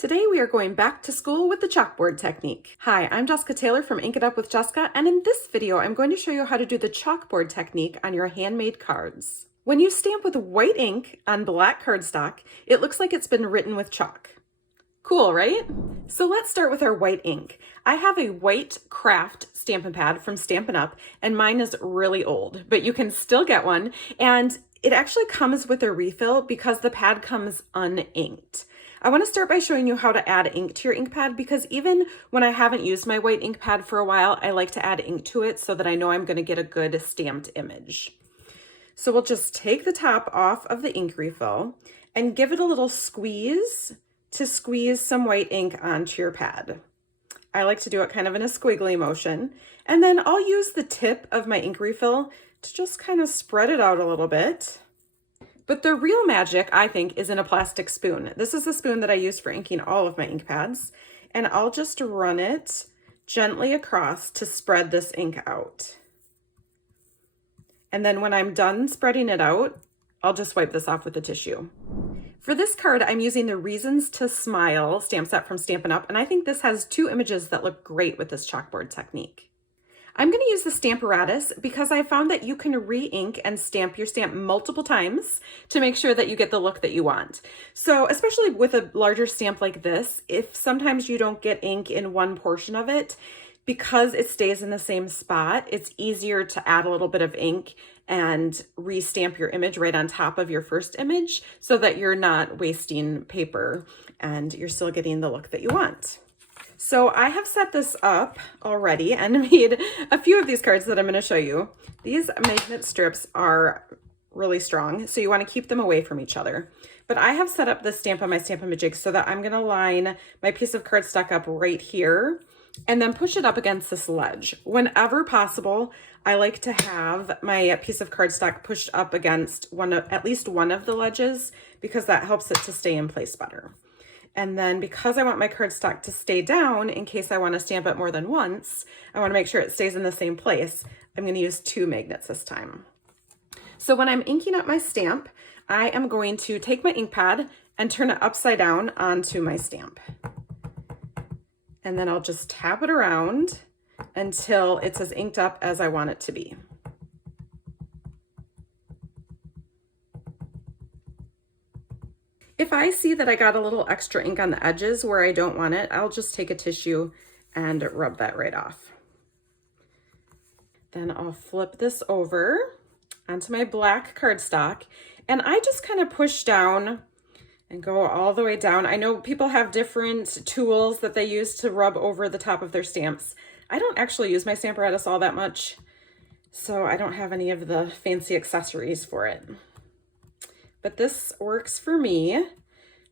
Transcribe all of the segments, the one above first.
Today we are going back to school with the chalkboard technique. Hi, I'm Jessica Taylor from Ink It Up with Jessica, and in this video I'm going to show you how to do the chalkboard technique on your handmade cards. When you stamp with white ink on black cardstock, it looks like it's been written with chalk. Cool, right? So let's start with our white ink. I have a white craft Stampin' Pad from Stampin' Up, and mine is really old, but you can still get one, and it actually comes with a refill because the pad comes uninked. I want to start by showing you how to add ink to your ink pad because even when I haven't used my white ink pad for a while, I like to add ink to it so that I know I'm going to get a good stamped image. So we'll just take the top off of the ink refill and give it a little squeeze to squeeze some white ink onto your pad. I like to do it kind of in a squiggly motion, and then I'll use the tip of my ink refill to just kind of spread it out a little bit. But the real magic, I think, is in a plastic spoon. This is the spoon that I use for inking all of my ink pads, and I'll just run it gently across to spread this ink out. And then when I'm done spreading it out, I'll just wipe this off with a tissue. For this card, I'm using the Reasons to Smile stamp set from Stampin' Up, and I think this has two images that look great with this chalkboard technique. I'm going to use the Stamparatus because I found that you can re-ink and stamp your stamp multiple times to make sure that you get the look that you want. So especially with a larger stamp like this, if sometimes you don't get ink in one portion of it, because it stays in the same spot, it's easier to add a little bit of ink and re-stamp your image right on top of your first image so that you're not wasting paper and you're still getting the look that you want. So I have set this up already and made a few of these cards that I'm going to show you. These magnet strips are really strong, so you want to keep them away from each other. But I have set up this stamp on my Stamp-A-Majig so that I'm going to line my piece of cardstock up right here and then push it up against this ledge. Whenever possible, I like to have my piece of cardstock pushed up against at least one of the ledges because that helps it to stay in place better. And then because I want my cardstock to stay down in case I want to stamp it more than once, I want to make sure it stays in the same place. I'm going to use two magnets this time. So when I'm inking up my stamp, I am going to take my ink pad and turn it upside down onto my stamp. And then I'll just tap it around until it's as inked up as I want it to be. If I see that I got a little extra ink on the edges where I don't want it, I'll just take a tissue and rub that right off. Then I'll flip this over onto my black cardstock, and I just kind of push down and go all the way down. I know people have different tools that they use to rub over the top of their stamps. I don't actually use my Stamparatus all that much, so I don't have any of the fancy accessories for it. But this works for me.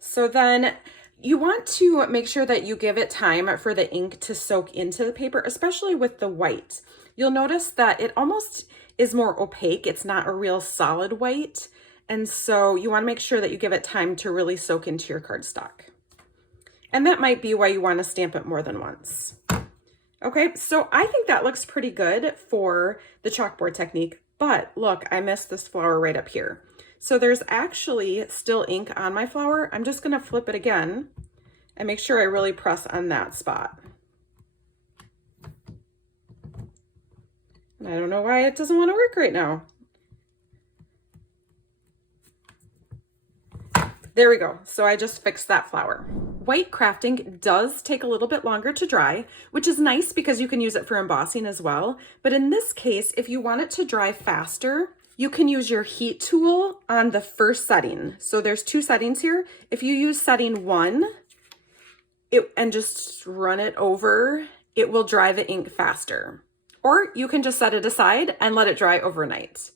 So then you want to make sure that you give it time for the ink to soak into the paper, especially with the white. You'll notice that it almost is more opaque. It's not a real solid white. And so you want to make sure that you give it time to really soak into your cardstock. And that might be why you want to stamp it more than once. Okay, so I think that looks pretty good for the chalkboard technique, but look, I missed this flower right up here. So there's actually still ink on my flower. I'm just going to flip it again and make sure I really press on that spot. And I don't know why it doesn't want to work right now. There we go. So I just fixed that flower. White crafting does take a little bit longer to dry, which is nice because you can use it for embossing as well. But in this case, if you want it to dry faster, you can use your heat tool on the first setting. So there's two settings here. If you use setting 1 and just run it over, it will dry the ink faster. Or you can just set it aside and let it dry overnight.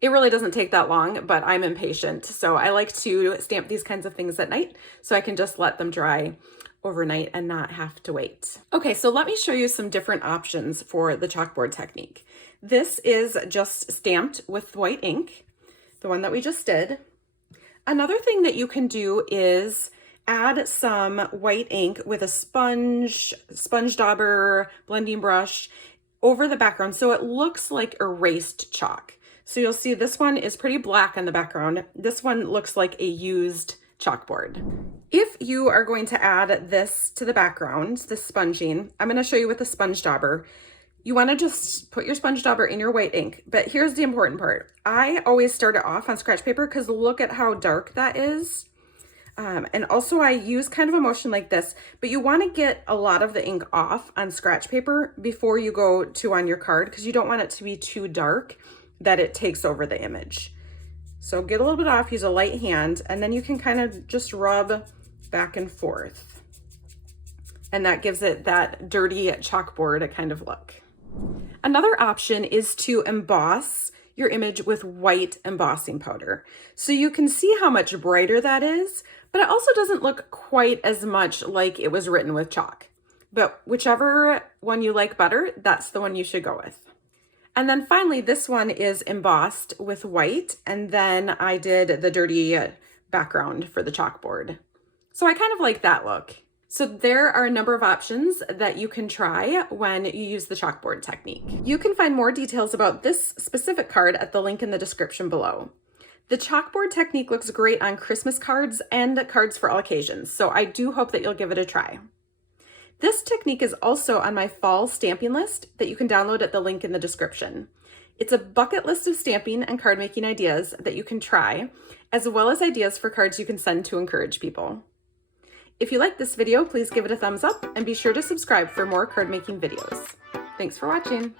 It really doesn't take that long, but I'm impatient. So I like to stamp these kinds of things at night so I can just let them dry overnight and not have to wait. Okay, so let me show you some different options for the chalkboard technique. This is just stamped with white ink, the one that we just did. Another thing that you can do is add some white ink with a sponge dauber, blending brush over the background so it looks like erased chalk. So you'll see this one is pretty black on the background. This one looks like a used chalkboard. If you are going to add this to the background, this sponging, I'm going to show you with the sponge dauber. You want to just put your sponge dauber in your white ink, but here's the important part. I always start it off on scratch paper because look at how dark that is. And also I use kind of a motion like this, but you want to get a lot of the ink off on scratch paper before you go to on your card because you don't want it to be too dark that it takes over the image. So get a little bit off, use a light hand, and then you can kind of just rub back and forth. And that gives it that dirty chalkboard kind of look. Another option is to emboss your image with white embossing powder. So you can see how much brighter that is, but it also doesn't look quite as much like it was written with chalk. But whichever one you like better, that's the one you should go with. And then finally, this one is embossed with white, and then I did the dirty background for the chalkboard. So I kind of like that look. So there are a number of options that you can try when you use the chalkboard technique. You can find more details about this specific card at the link in the description below. The chalkboard technique looks great on Christmas cards and cards for all occasions, so I do hope that you'll give it a try. This technique is also on my fall stamping list that you can download at the link in the description. It's a bucket list of stamping and card making ideas that you can try, as well as ideas for cards you can send to encourage people. If you like this video, please give it a thumbs up and be sure to subscribe for more card making videos. Thanks for watching.